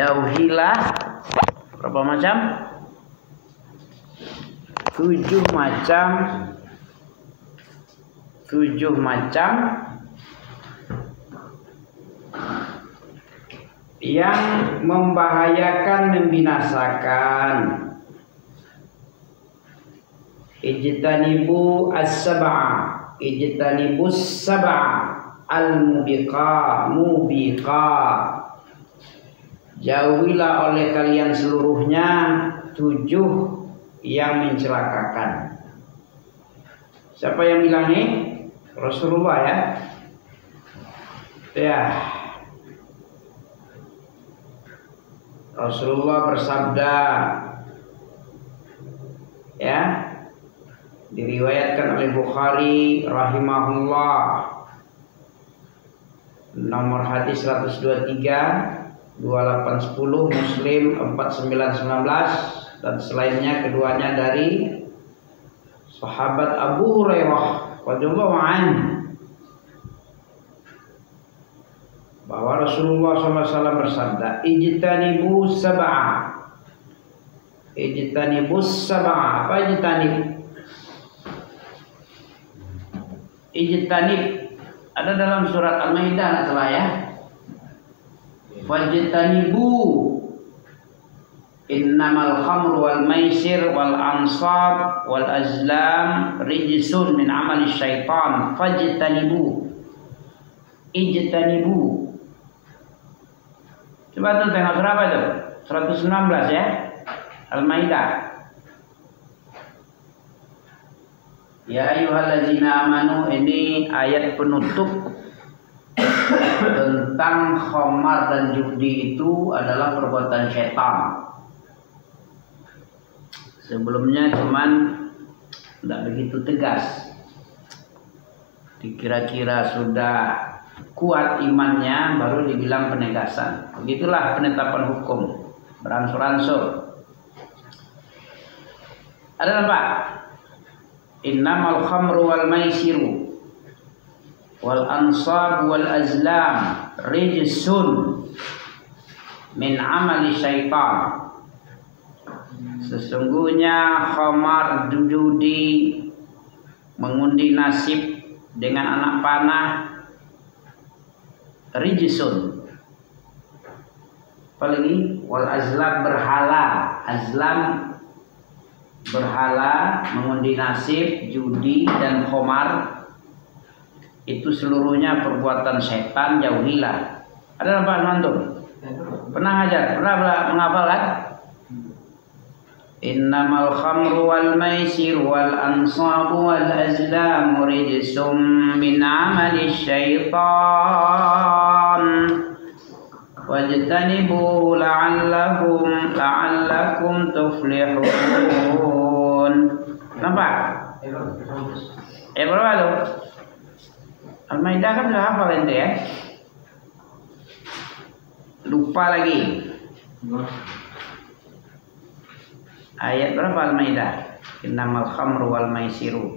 Jauhilah berapa macam? 7 macam. 7 macam yang membahayakan, membinasakan. Ijtanibu as-sab'a, ijtanibus sab'a al-mubiqa, mubiqa. Jauhilah oleh kalian seluruhnya 7 yang mencelakakan. Siapa yang bilang nih? Rasulullah ya. Ya. Rasulullah bersabda, ya, diriwayatkan oleh Bukhari rahimahullah, nomor hadis 123, 2810, Muslim 4919, dan selainnya keduanya dari sahabat Abu Hurairah radhiyallahu anhu, bahwa Rasulullah SAW bersabda, ijtanibu sab'a. Ijtanibus sab'a. Apa ijtanib? Ijtanib ada dalam surat Al-Maidah, nggak salah ya. Wajtanibu innamal khamru wal maisir wal ansab wal azlam rijsun min amali syaitan fajtanibu. Ijtanibu. Coba tuh tengok berapa tuh? 119 ya. Al-Maidah. Ya ayyuhallazina amanu, ini ayat penutup tentang khamar dan judi itu adalah perbuatan syaitan. Sebelumnya cuman tidak begitu tegas. Dikira-kira sudah kuat imannya baru dibilang penegasan. Begitulah penetapan hukum, beransur-ansur. Ada apa? Innamal khamru wal maisiru wal ansab wal azlam rijsun min amali syaitan. Sesungguhnya khamar, judi, mengundi nasib dengan anak panah, rijsun. Apalagi wal azlam, berhala. Azlam berhala, mengundi nasib, judi dan khamar, itu seluruhnya perbuatan setan, jauhilah. Ada apa antum? Pernah ngajar? Pernah menghafal kan? Innamal khamru wal maisir wal ansabu wal azlam rijsum min amali syaitan wajtanibuhu la'allakum tuflihun. Nampak? Berapa tuh? Al-Maidah kan sudah hafal ente ya? Lupa lagi. Ayat berapa Al-Maidah? Innamal khamru wal maisiru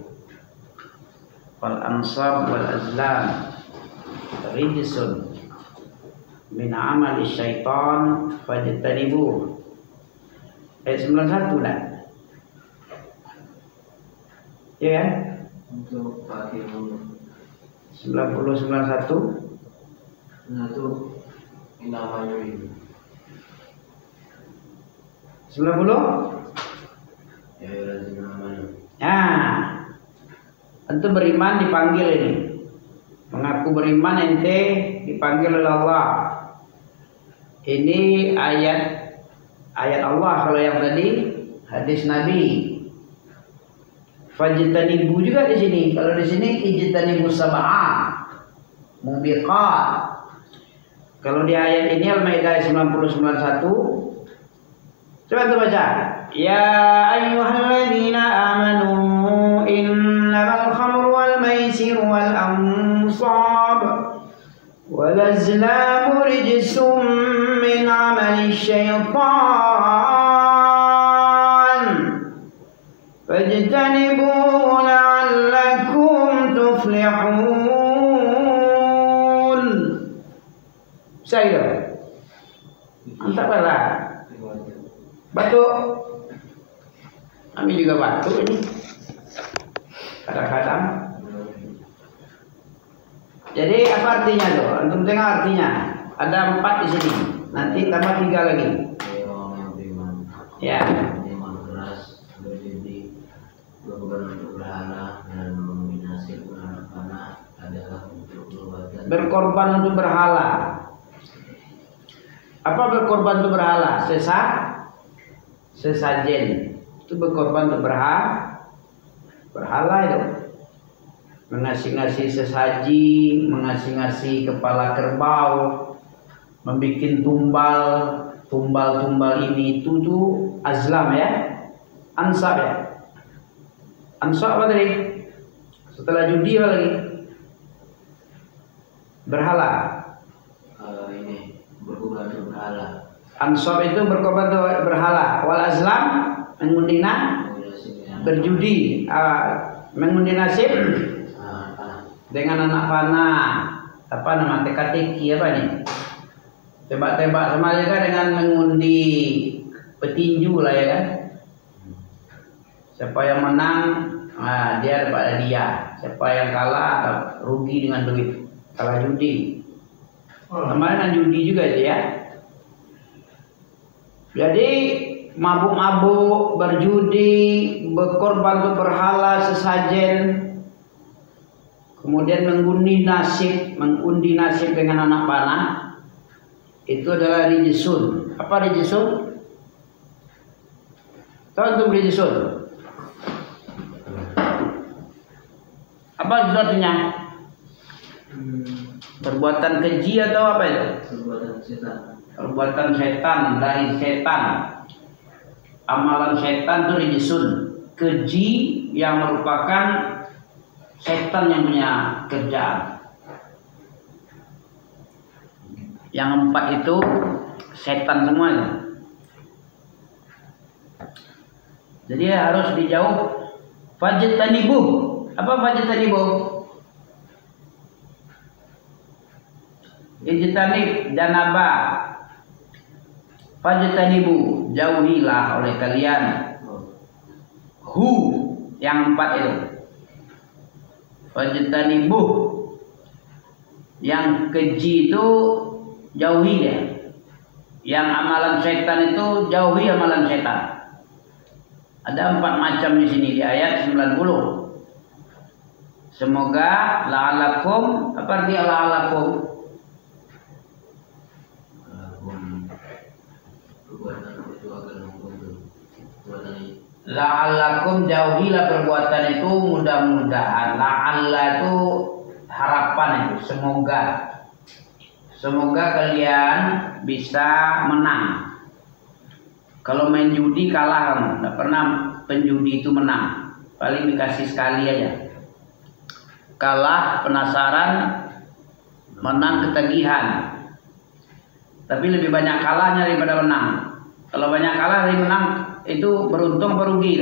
wal ansab wal azlam rijsun min amali syaitan fajtanibu. Ayat 91 lah. Ya kan? Untuk pakai 90 91. Satu namanya ini. 90? Ya, namanya. Nah, tentu beriman dipanggil ini. Mengaku beriman ente dipanggil oleh Allah. Ini ayat Allah. Kalau yang tadi hadis Nabi. Fajtanibu juga di sini. Kalau di sini ijtanibu sab'a, mubiqat. Kalau di ayat ini Al-Maidah 90-91, coba tuh baca. Ya ayyuhalladzina amanu innamal khamru wal maisir wal ansab wal azlamu rijsum min amali syaitan fajtanibuhu la'allakum tuflihun. Saya Mantap lah. Batu. Kami juga batu ini. Kadang-kadang. Jadi apa artinya tuh? Antum tengok artinya. Ada 4 di sini. Nanti tambah 3 lagi. Ya. Berkorban untuk berhala. Apa berkorban untuk berhala? Sesajen. Itu berkorban untuk berhala itu. Mengasih-ngasih sesaji, mengasih-ngasih kepala kerbau, membikin tumbal ini itu tuh azlam ya. Ansab ya. Ansab apa tadi? Setelah judi apa lagi? Berhala. Ini berkorban untuk berhala. Ansab itu berkorban untuk berhala. Wal azlam mengundina berjudi, mengundi nasib dengan anak panah. Apa nama teka-teki apa nih? Tebak-tebak sama juga dengan mengundi petinju lah ya kan. Siapa yang menang, dia dapat hadiah. Siapa yang kalah rugi dengan duit. Kalah judi. Kemarin kan judi juga itu ya. Jadi mabuk-mabuk, berjudi, berkorban untuk berhala, sesajen, kemudian mengundi nasib dengan anak panah, itu adalah rijisun. Apa rijisun? Tahu untuk rijisun? Apa itu artinya? Perbuatan keji atau apa itu? Perbuatan setan. Perbuatan setan, dari setan. Amalan setan itu rijisun. Keji yang merupakan setan yang punya kerjaan. Yang 4 itu setan semuanya. Jadi harus dijauh. Fajtanibu. Apa fajtanibu? Ijtanib janaba. Fajtanibu, jauhilah oleh kalian. Hu yang 4 itu. Fajtanibu, yang keji itu jauhi ya. Yang amalan setan itu jauhi amalan setan. Ada 4 macam di sini di ayat 90. Semoga la'alakum, apa artinya la'alakum? La'alakum, jauhilah perbuatan itu, mudah-mudahan. La'alla itu harapan itu, semoga kalian bisa menang. Kalau main judi kalah kamu, tidak pernah penjudi itu menang, paling dikasih sekali aja. Kalah penasaran, menang ketagihan. Tapi lebih banyak kalahnya daripada menang. Kalau banyak kalah dari menang, itu beruntung apa rugi?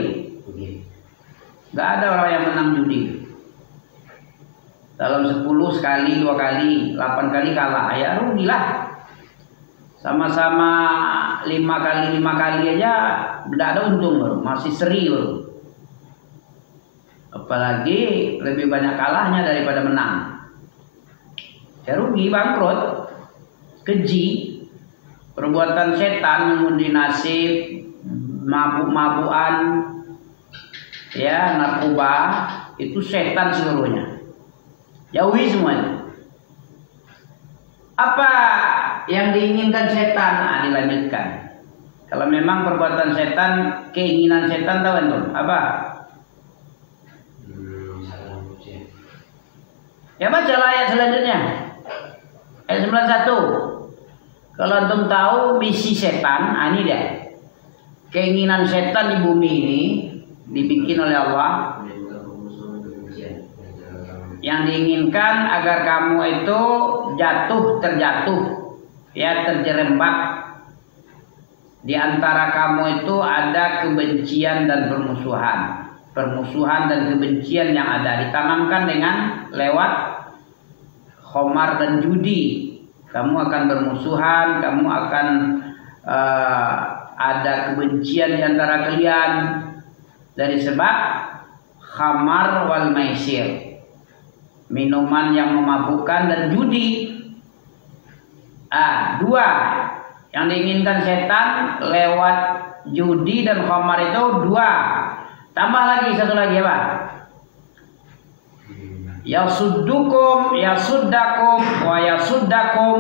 Gak ada orang yang menang judi. Dalam 10 sekali, 2 kali, 8 kali kalah, ya rugilah. Sama-sama 5 kali aja tidak ada untung baru, masih seri baru. Apalagi lebih banyak kalahnya daripada menang. Ya rugi, bangkrut, keji, perbuatan setan, mengundi nasib, mabuk-mabukan, ya narkoba, itu setan seluruhnya. Jauhi semuanya. Apa yang diinginkan setan? Dilanjutkan. Kalau memang perbuatan setan, keinginan setan tahu antum apa? Ya baca ayat selanjutnya. Ayat 91. Kalau antum tahu misi setan, ini dia. Keinginan setan di bumi ini dibikin oleh Allah. Yang diinginkan agar kamu itu terjatuh, ya terjerembab. Di antara kamu itu ada kebencian dan permusuhan dan kebencian yang ada ditanamkan dengan lewat khomar dan judi. Kamu akan bermusuhan, kamu akan ada kebencian di antara kalian dari sebab khamar wal maisir, minuman yang memabukkan dan judi. Dua yang diinginkan setan lewat judi dan khamar itu dua. Tambah lagi satu lagi apa? Yasuddakum wa yasuddakum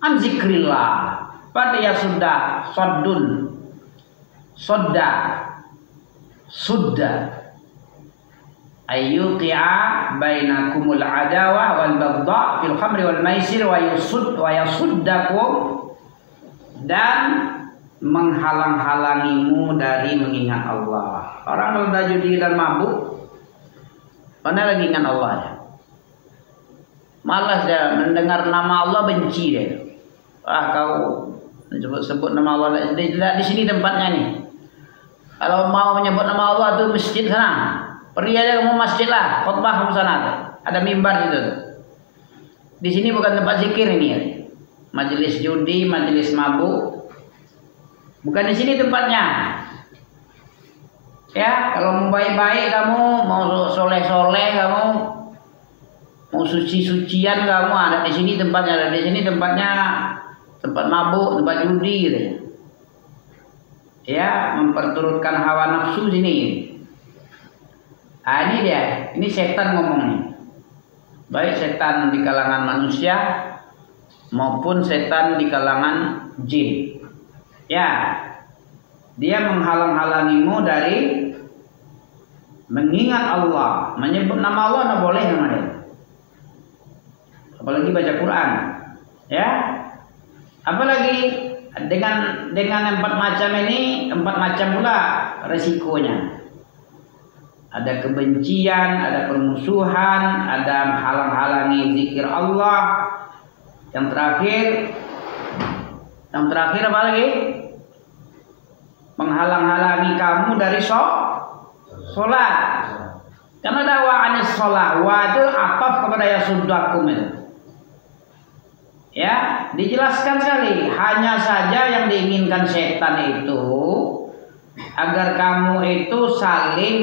an zikrillah. Pada yasudda saddun sudda ayyuqi'a bainakumul adawa wal baghdha fil khamri wal maisir wa yasuddakum, dan menghalang-halangimu dari mengingat Allah. Orang kalau sudah judi dan mabuk, mana lagi ingat Allah ya? Malas dia mendengar nama Allah, benci dia. Kau sebut nama Allah, di sini tempatnya nih. Kalau mau menyebut nama Allah tuh masjid sana. Pergi aja kamu masjid lah, khutbah kamu sana. Ada mimbar situ. Di sini bukan tempat zikir ini ya. Majelis judi, majelis mabuk. Bukan di sini tempatnya. Ya, kalau mau baik-baik kamu, mau soleh-soleh kamu, mau suci-sucian kamu, ada di sini tempatnya. Ada di sini tempatnya tempat mabuk, tempat judi gitu. Ya, memperturutkan hawa nafsu sini. Ini dia, ini setan ngomongnya. Baik setan di kalangan manusia maupun setan di kalangan jin. Ya, dia menghalang-halangimu dari mengingat Allah, menyebut nama Allah tidak boleh nama dia. Apalagi baca Quran. Ya. Apalagi dengan empat macam ini, empat macam pula resikonya. Ada kebencian, ada permusuhan, ada halang-halangi zikir Allah. Yang terakhir apa lagi? Menghalang-halangi kamu dari sholat. Karena dakwah anis sholat, wa itu ataf kepada yasuddakum itu. Ya, dijelaskan sekali. Hanya saja yang diinginkan setan itu agar kamu itu saling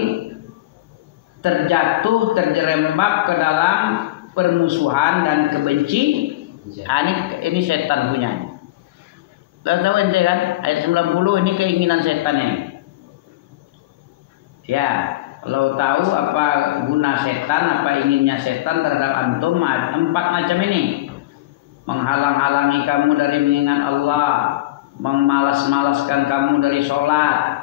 terjerembab ke dalam permusuhan dan kebenci. Ini setan punya. Tahu ente kan? Ayat 90 ini keinginan setan ini. Ya, kalau tahu apa guna setan, apa inginnya setan terhadap antum, empat macam ini. Menghalang-halangi kamu dari mengingat Allah, memalas-malaskan kamu dari sholat,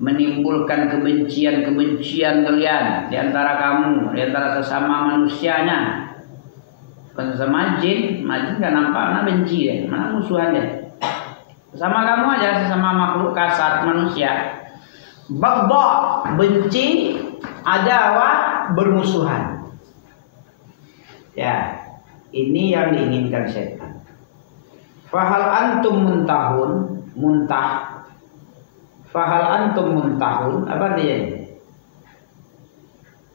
menimbulkan kebencian-kebencian kalian di antara kamu, di antara sesama manusianya. Bukan sesama jin gak nampak, mana benci ya, mana musuhan ya. Sesama kamu aja, sesama makhluk kasar manusia. Baghdha, benci, adawah, bermusuhan. Ya, ini yang diinginkan setan. Fahal antum muntah. Fahal antum muntahun, apa dia?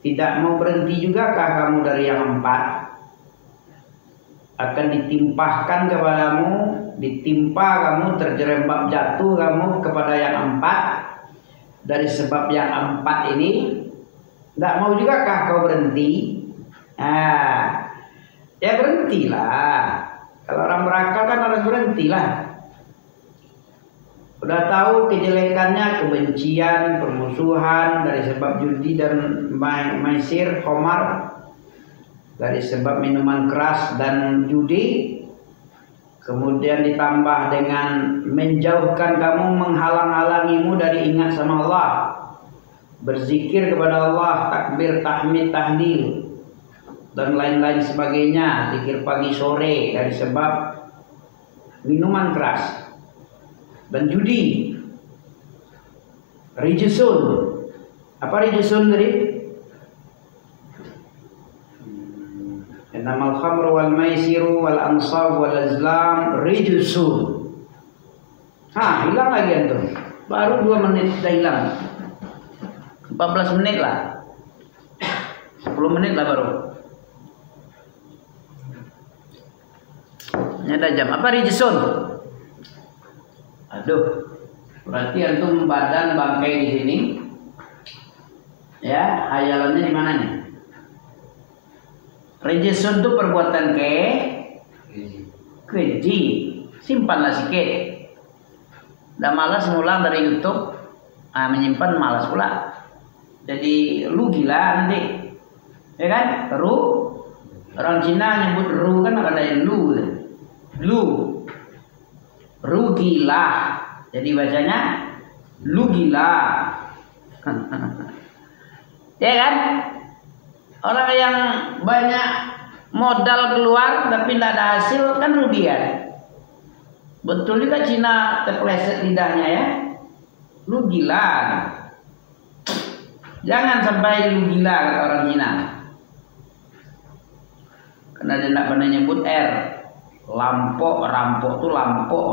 Tidak mau berhenti jugakah kamu dari yang empat? Akan ditimpahkan kepadamu, ditimpa kamu, terjerembab jatuh kamu kepada yang empat. Dari sebab yang empat ini, tidak mau jugakah kau berhenti? Ya berhentilah. Kalau orang berakal kan harus berhentilah. Udah tahu kejelekannya, kebencian, permusuhan dari sebab judi dan maisir, khamar, dari sebab minuman keras dan judi. Kemudian ditambah dengan menjauhkan kamu, menghalang-halangimu dari ingat sama Allah, berzikir kepada Allah, takbir, tahmid, tahlil, dan lain-lain sebagainya, zikir pagi sore dari sebab minuman keras dan judi. Rijsun. Apa rijsun tadi? Innamal khamru wal maisiru wal ansab wal azlam rijsun. Hilang lagi antum. Baru 2 menit sudah hilang. 14 menit lah. 10 menit lah baru. Ini ada jam. Apa rijsun? Aduh. Berarti antum badan bangkai di sini. Ya, hayalannya di mana nih? Rijsun itu perbuatan keji. Simpanlah sikit. Udah malas ngulang dari YouTube. Menyimpan malas pula. Jadi lu gila nanti. Ya kan? Orang Cina nyebut ru kan ada yang lu. Ru gila. Jadi bacanya lu gila. Ya kan? Orang yang banyak modal keluar tapi tidak ada hasil kan rugian. Betul juga Cina terpeleset lidahnya ya. Lu gila. Jangan sampai lu gila kata orang Cina. Karena dia tidak pernah nyebut R. Rampok tuh lampok.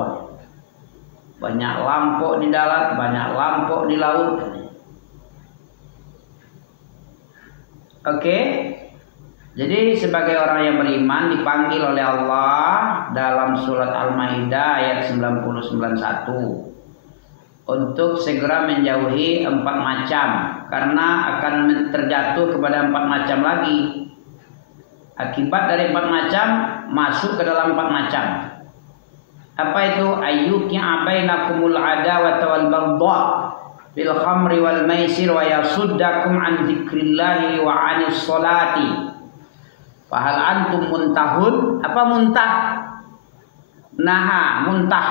Banyak lampok di darat, banyak lampok di laut. Oke. Jadi sebagai orang yang beriman dipanggil oleh Allah dalam surat Al-Maidah ayat 90-91 untuk segera menjauhi 4 macam karena akan terjatuh kepada 4 macam lagi. Akibat dari 4 macam masuk ke dalam 4 macam. Apa itu? Ayyuki'a bainakumul adawata wal baghdha bil khamri wal maisir wa yasuddakum an dzikrillahi wa 'anis sholati. Fahal antum muntahun? Apa muntah? Naha, muntah.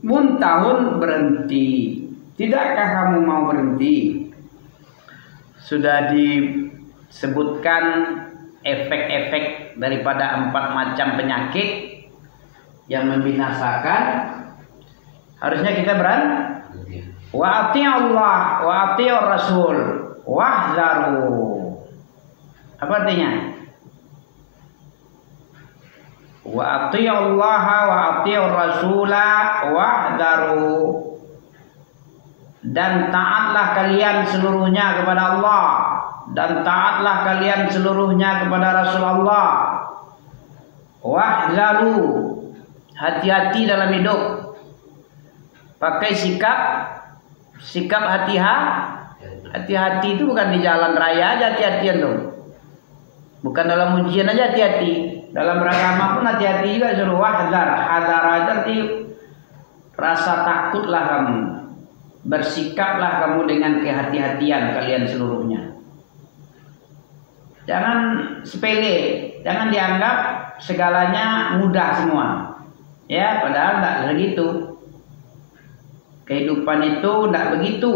Muntahun berhenti. Tidakkah kamu mau berhenti? Sudah disebutkan efek-efek daripada 4 macam penyakit yang membinasakan. Harusnya kita berhenti. Wa ati'allah wa ati'ur rasul wahzaru. Apa artinya? Wa ati'allaha wa ati'ur rasula wahdaru. Dan taatlah kalian seluruhnya kepada Allah dan taatlah kalian seluruhnya kepada Rasulullah. Wahdaru. Hati-hati dalam hidup. Pakai sikap hati-hati itu bukan di jalan raya aja hati-hatian tuh. Bukan dalam ujian aja hati-hati. Dalam beragama pun hati-hati juga suruh wahdzar. Hadzar arti rasa takutlah kamu. Bersikaplah kamu dengan kehati-hatian kalian seluruhnya. Jangan sepele, jangan dianggap segalanya mudah semua. Ya, padahal tidak begitu. Kehidupan itu tidak begitu.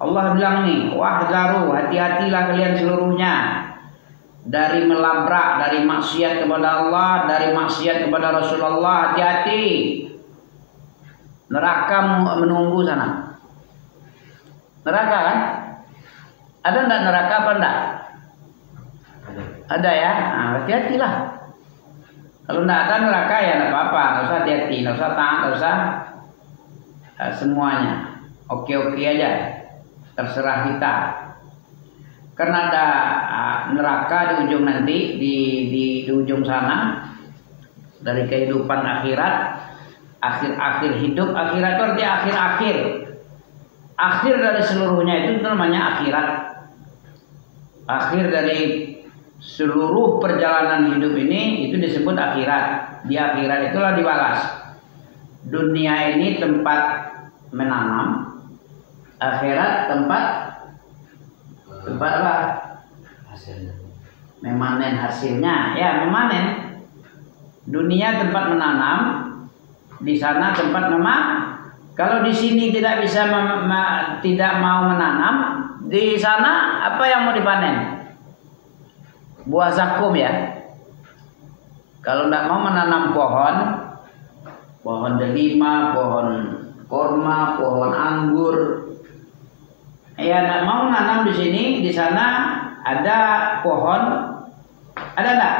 Allah bilang nih, wahzaru, hati-hatilah kalian seluruhnya. Dari melabrak, dari maksiat kepada Allah, dari maksiat kepada Rasulullah, hati-hati. Neraka menunggu sana. Neraka kan? Ada enggak neraka apa enggak? Ada ya? Nah, hati-hatilah. Kalau enggak ada neraka ya enggak apa-apa, enggak usah hati-hati, enggak usah taat, enggak usah semuanya. Oke-oke aja. Terserah kita. Karena ada neraka di ujung nanti di ujung sana dari kehidupan akhirat, akhir hidup akhirat itu artinya akhir dari seluruhnya itu namanya akhirat. Akhir dari seluruh perjalanan hidup ini itu disebut akhirat. Di akhirat itulah dibalas. Dunia ini tempat menanam, akhirat tempat apa? Hasilnya. Memanen hasilnya, ya memanen. Dunia tempat menanam, di sana tempat kalau di sini tidak bisa tidak mau menanam, di sana apa yang mau dipanen? Buah zakum ya. Kalau tidak mau menanam pohon delima, pohon korma, pohon anggur, ya tidak mau menanam di sini, di sana ada pohon, ada enggak?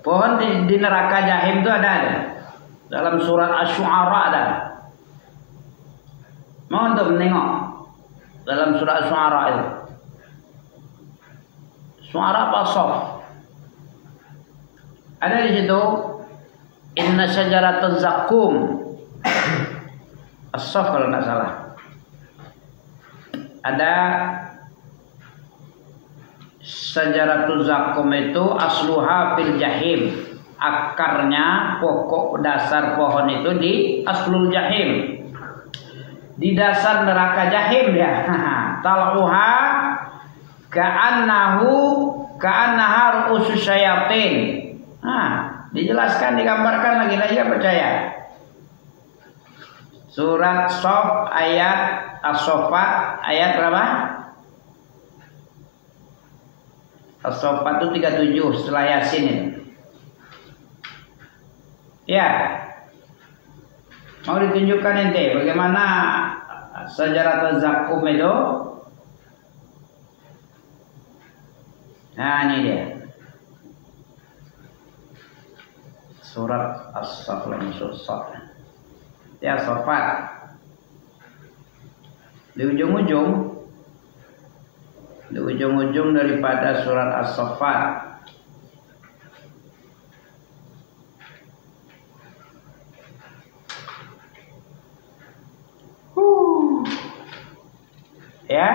Pohon di neraka jahim itu ada. Dalam surat Asy-Syu'ara ada. Mau untuk menengok dalam surat Asy-Syu'ara itu. Syu'ara apa Shaf? Ada di situ inna syajaratuz zakum. As-Saff kalau nggak salah. Ada syajaratuz zakum itu asluha fil jahim. Akarnya, pokok dasar pohon itu di aslul jahim. Di dasar neraka jahim ya. Tal'uha ka'annaha ru'usus syayatin. Nah, dijelaskan, digambarkan lagi ya percaya. Surat Shaff ayat As-Saffat ayat berapa? As-Saffat itu 37 setelah Yasin itu. Ya. Mau ditunjukkan ente bagaimana sejarah zakum itu? Nah, ini dia. Surat As-Saffat ya, Saffat. Di ujung-ujung daripada surat As-Saffat. Ya.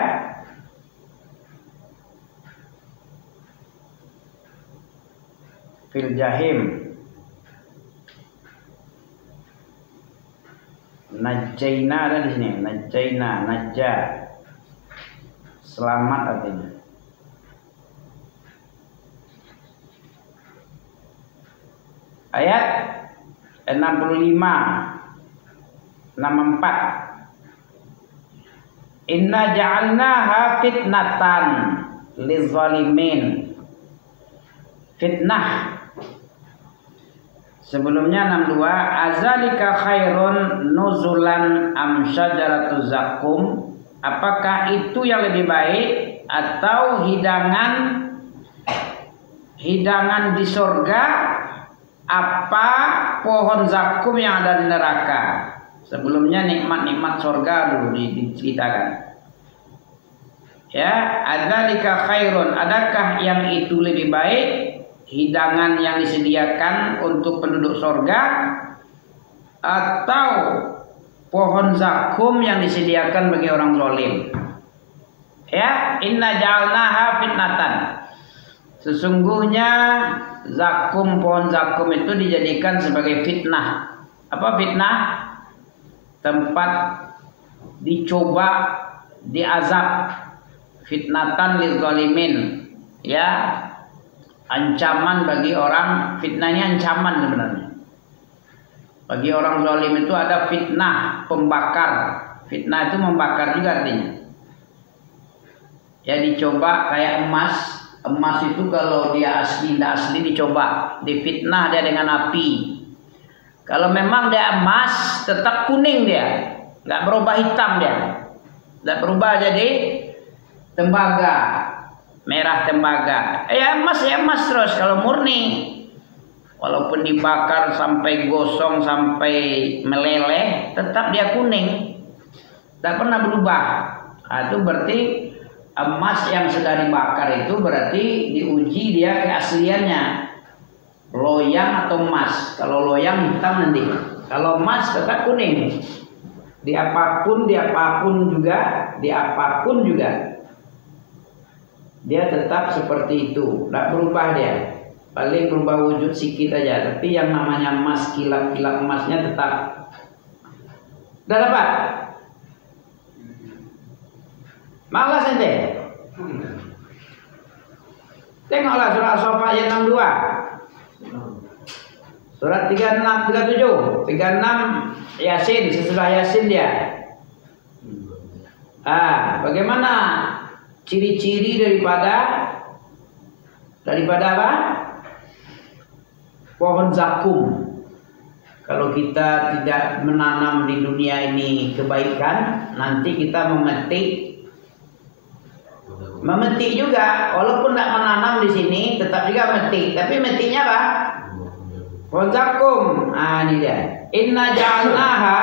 Fil jahim. Najjaina ada di sini. Najjaina, najja. Selamat artinya. Ayat 65 64. Inna ja'alnaha fitnatan lizalimin. Fitnah. Sebelumnya 62. Azalika khairun nuzulan am syajaratuz zakum. Apakah itu yang lebih baik atau hidangan di surga apa pohon zakum yang ada di neraka? Sebelumnya nikmat-nikmat surga dulu diceritakan. Ya, adzalika khairun, adakah yang itu lebih baik hidangan yang disediakan untuk penduduk surga atau pohon zakum yang disediakan bagi orang zalim? Ya, inna ja'alnaha fitnatan. Sesungguhnya zakum, pohon zakum itu dijadikan sebagai fitnah. Apa fitnah? Tempat dicoba, diazab. Fitnatan lizalimin. Ya, ancaman bagi orang. Fitnah ini ancaman sebenarnya. Bagi orang zalim itu ada fitnah, pembakar. Fitnah itu membakar juga artinya. Ya, dicoba kayak emas. Emas itu kalau dia asli, tidak asli dicoba. Difitnah dia dengan api. Kalau memang dia emas, tetap kuning dia, nggak berubah hitam dia, nggak berubah jadi tembaga, merah tembaga. Ya emas terus kalau murni, walaupun dibakar sampai gosong sampai meleleh, tetap dia kuning, nggak pernah berubah. Nah, itu berarti emas yang sudah dibakar itu berarti diuji dia keasliannya. Loyang atau emas. Kalau loyang hitam nanti. Kalau emas tetap kuning. Di apapun juga, dia tetap seperti itu. Tidak berubah dia. Paling berubah wujud sedikit aja. Tapi yang namanya emas, kilap-kilap emasnya tetap. Udah dapat? Malas ente. Tengoklah surah As-Saffat ayat 62. Surat 36, 37, 36 Yasin, sesudah Yasin dia. Bagaimana ciri-ciri daripada apa? Pohon zakum. Kalau kita tidak menanam di dunia ini kebaikan, nanti kita memetik juga, walaupun tidak menanam di sini, tetap juga memetik. Tapi metiknya apa? Pohon zakum. Ini dia. Inna ja'alnaha,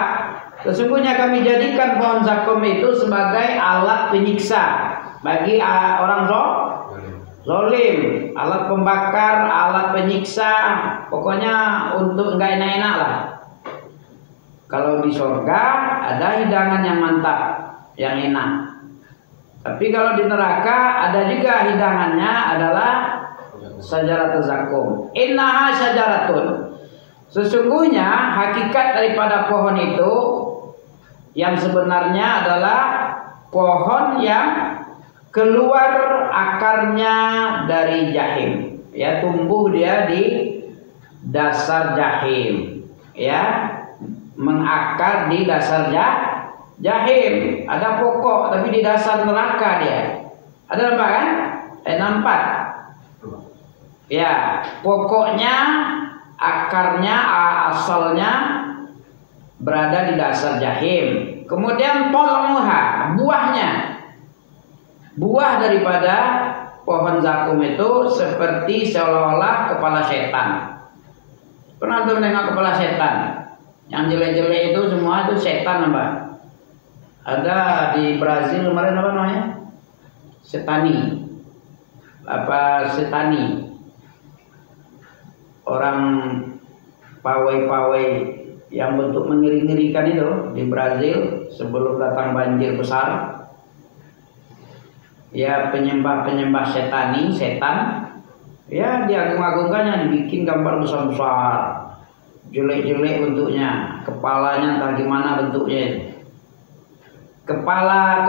sesungguhnya kami jadikan pohon zakum itu sebagai alat penyiksa bagi orang Zolim, alat pembakar, alat penyiksa, pokoknya untuk enggak enak-enak lah. Kalau di surga ada hidangan yang mantap, yang enak. Tapi kalau di neraka ada juga hidangannya adalah syajaratuz zakum. Innaha syajaratun. Sesungguhnya hakikat daripada pohon itu yang sebenarnya adalah pohon yang keluar akarnya dari jahim, ya, tumbuh dia di dasar jahim, ya, mengakar di dasar jahim. Ada pokok tapi di dasar neraka dia. Ada nampak kan? Nampak. Ya, pokoknya, akarnya, asalnya berada di dasar jahim. Kemudian tolmuha, buahnya. Buah daripada pohon zakum itu seperti seolah-olah kepala setan. Pernah tuh menengok kepala setan? Yang jelek-jelek itu semua itu setan, Mbak. Ada di Brazil kemarin apa namanya? Setani. Apa setani? Orang pawai-pawai yang bentuk mengeri-ngerikan itu di Brazil sebelum datang banjir besar. Ya, penyembah-penyembah setan, ya, diagung-agungkannya, dibikin gambar besar-besar, jelek-jelek bentuknya, kepalanya entah gimana bentuknya. Kepala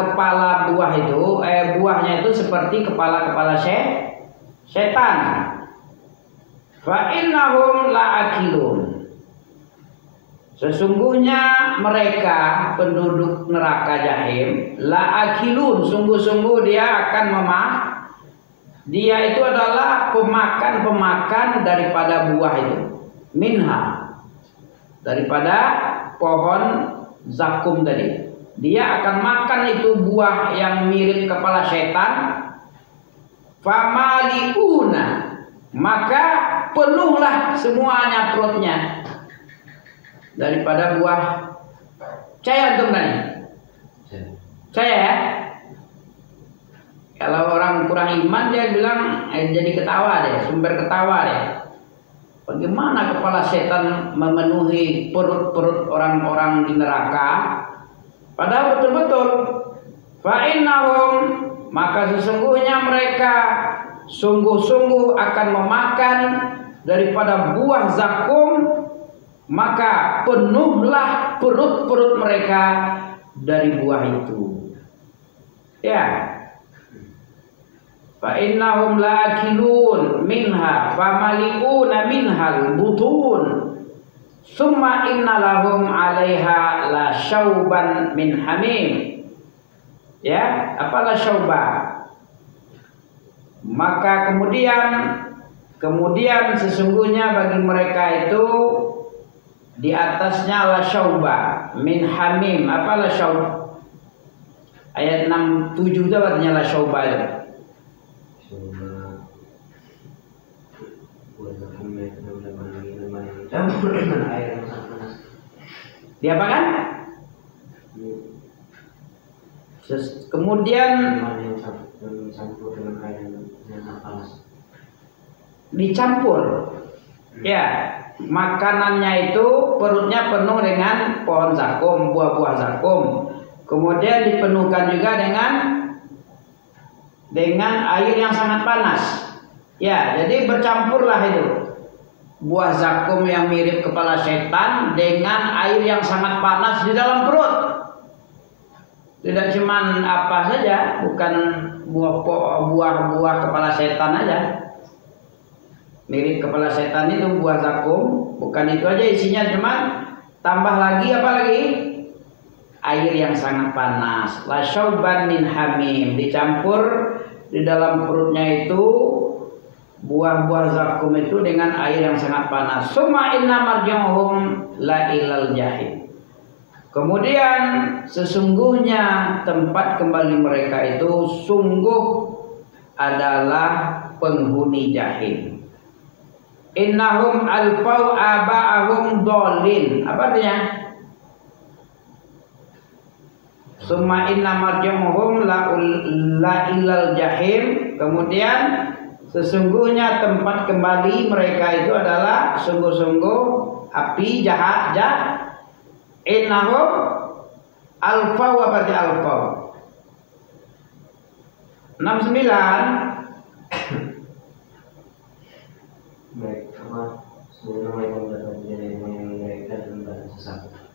buah itu, buahnya itu seperti kepala setan. Fa innahum la'akilun. Sesungguhnya mereka penduduk neraka jahim la'akilun, sungguh-sungguh dia akan dia itu adalah pemakan daripada buah itu, minha, daripada pohon zakum tadi. Dia akan makan itu buah yang mirip kepala setan. Famaliuna, maka penuhlah semuanya perutnya daripada buah. Percaya antum tadi? Percaya ya? Kalau orang kurang iman dia bilang jadi ketawa deh, sumber ketawa deh. Bagaimana kepala setan memenuhi perut-perut orang-orang di neraka? Padahal betul-betul fa'innahum, maka sesungguhnya mereka sungguh-sungguh akan memakan daripada buah zakum, maka penuhlah perut-perut mereka dari buah itu. Ya. Fa innahum la'akilun minha famali'una minhal butun summa inna lahum 'alaiha la syauban min hamim. Ya, apalah syauba? Maka kemudian sesungguhnya bagi mereka itu di atasnya la syauba min hamim. Apalah syauba? Ayat 67 itu artinya la syauba itu. Diapakan? Kemudian dicampur. Ya, makanannya itu perutnya penuh dengan pohon zakum, buah-buah zakum. Kemudian dipenuhkan juga dengan air yang sangat panas. Ya, jadi bercampurlah itu buah zakum yang mirip kepala setan dengan air yang sangat panas di dalam perut. Tidak cuman apa saja, bukan buah kepala setan aja. Mirip kepala setan itu buah zakum, bukan itu aja isinya, cuman tambah lagi apa lagi? Air yang sangat panas. La syauban min hamim, dicampur di dalam perutnya itu buah-buah zakum itu dengan air yang sangat panas. Summa inna marji'uhum la ilal jahim. Kemudian sesungguhnya tempat kembali mereka itu sungguh adalah penghuni jahim. Innahum alfau aba'ahum dolin. Apa artinya? Summa inna marji'uhum la ilal jahim. Kemudian Sesungguhnya tempat kembali mereka itu adalah sungguh-sungguh api jahat. Innahum alfau, apa arti alfau? 69.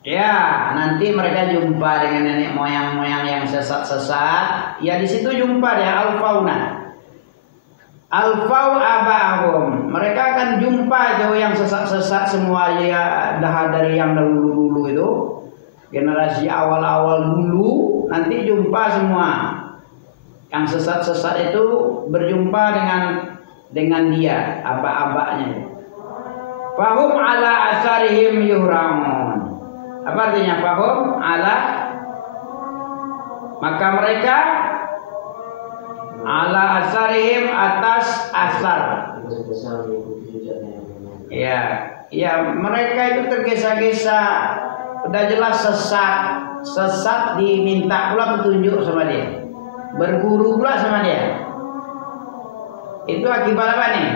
Ya, nanti mereka jumpa dengan nenek moyang-moyang yang sesat-sesat. Ya di situ jumpa dia alfauna. Alfau abahum, mereka akan jumpa itu yang sesat-sesat semua ya, dari yang dulu-dulu itu, generasi awal-awal dulu, nanti jumpa semua yang sesat-sesat itu berjumpa dengan dia, abah-abahnya. Fahum ala asarihim yuhramun. Apa artinya fahum ala? Maka mereka ala asarihim, atas asar. Ya mereka itu tergesa-gesa, udah jelas sesat diminta pula petunjuk sama dia, berguru pula sama dia. Itu akibat apa nih?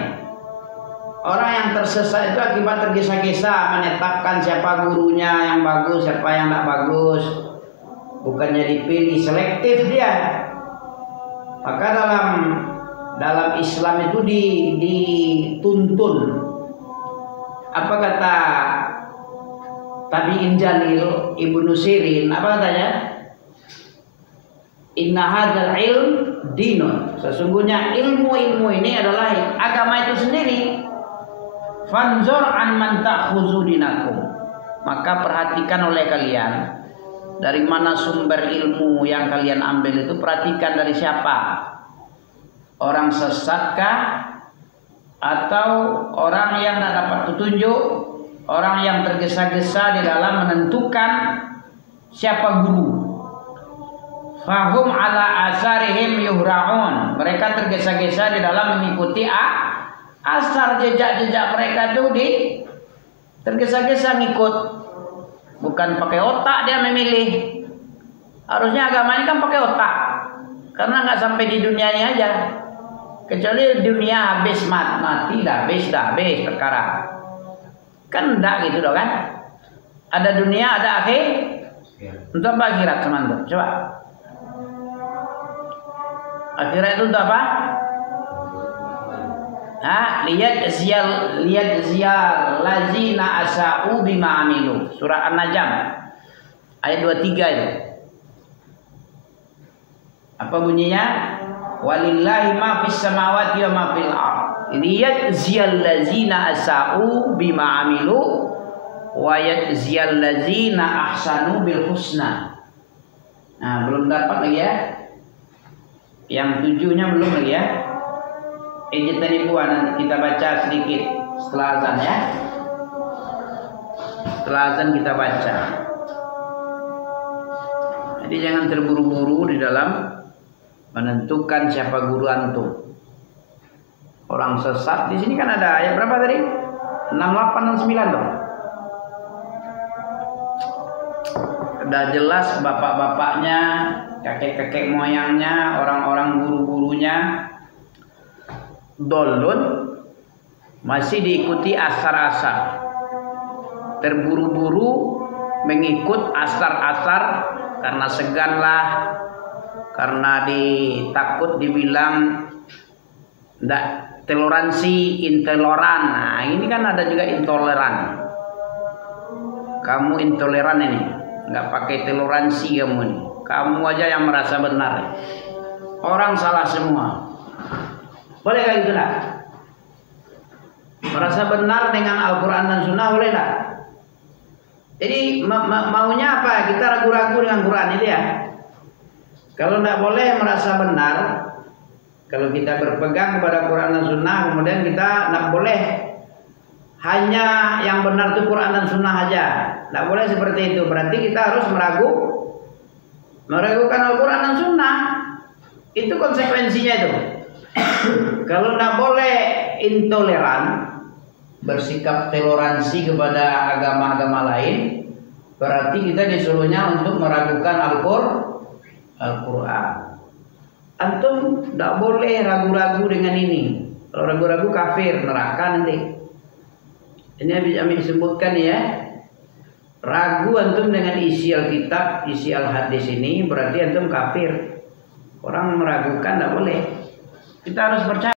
Orang yang tersesat itu akibat tergesa-gesa menetapkan siapa gurunya yang bagus, siapa yang tidak bagus, bukannya dipilih, selektif dia. Maka dalam Islam itu dituntun. Apa kata Tabi'in Jalil Ibnu Sirin? Apa katanya? Inna hadzal ilm dinun. Sesungguhnya ilmu ini adalah agama itu sendiri. Fanzur an man ta'khuzu dinakum. Maka perhatikan oleh kalian dari mana sumber ilmu yang kalian ambil itu, perhatikan dari siapa. Orang sesatkah atau orang yang tidak dapat petunjuk, orang yang tergesa-gesa di dalam menentukan siapa guru. Fahum ala asarihim yuhra'un. Mereka tergesa-gesa di dalam mengikuti asar, jejak-jejak mereka itu tergesa-gesa ngikut. Bukan pakai otak dia memilih. Harusnya agama ini kan pakai otak. Karena nggak sampai di dunia ini aja. Kecuali dunia habis mati dah habis perkara. Kan enggak gitu dong kan? Ada dunia, ada akhir. Untuk apa akhirat teman-teman? Coba. Akhirat itu untuk apa? Lihat ziyal lazina asa'u bima amilu. Surah An-Najm ayat 23 itu. Apa bunyinya? Walillahi ma fis samawati wa ma fil ardh. Lihat ziyal lazina asa'u bima amilu wa yajziyal lazina ahsanu bil husna. Nah, belum dapat lagi ya. Yang 7-nya belum lagi ya. Ijtanibuha, nanti kita baca sedikit setelah azan ya. Setelah azan kita baca. Jadi jangan terburu-buru di dalam menentukan siapa guru antum. Orang sesat di sini kan ada ayat berapa tadi? 6, 8 dan 9 dong. Udah jelas bapak-bapaknya, kakek-kakek moyangnya, orang-orang guru-gurunya dolun, masih diikuti asar-asar, terburu-buru mengikut asar-asar karena seganlah, karena takut dibilang ndak toleransi, intoleran. Nah ini kan ada juga intoleran. Kamu intoleran ini, nggak pakai toleransi kamu ini. Kamu aja yang merasa benar, orang salah semua. Boleh kayak gitu lah. Merasa benar dengan Al-Quran dan Sunnah boleh lah. Jadi maunya apa? Kita ragu-ragu dengan Quran itu ya. Kalau tidak boleh merasa benar, kalau kita berpegang kepada Quran dan Sunnah, kemudian kita tidak boleh hanya yang benar itu Quran dan Sunnah aja. Tidak boleh seperti itu. Berarti kita harus meragukan Al-Quran dan Sunnah. Itu konsekuensinya itu. Kalau tidak boleh intoleran, bersikap toleransi kepada agama-agama lain, berarti kita disuruhnya untuk meragukan Al-Quran. Antum tidak boleh ragu-ragu dengan ini. Kalau ragu-ragu kafir, neraka nanti. Ini habis kami sebutkan ya. Ragu antum dengan isi Alkitab, isi Al-Hadis ini berarti antum kafir. Orang meragukan tidak boleh. Kita harus percaya.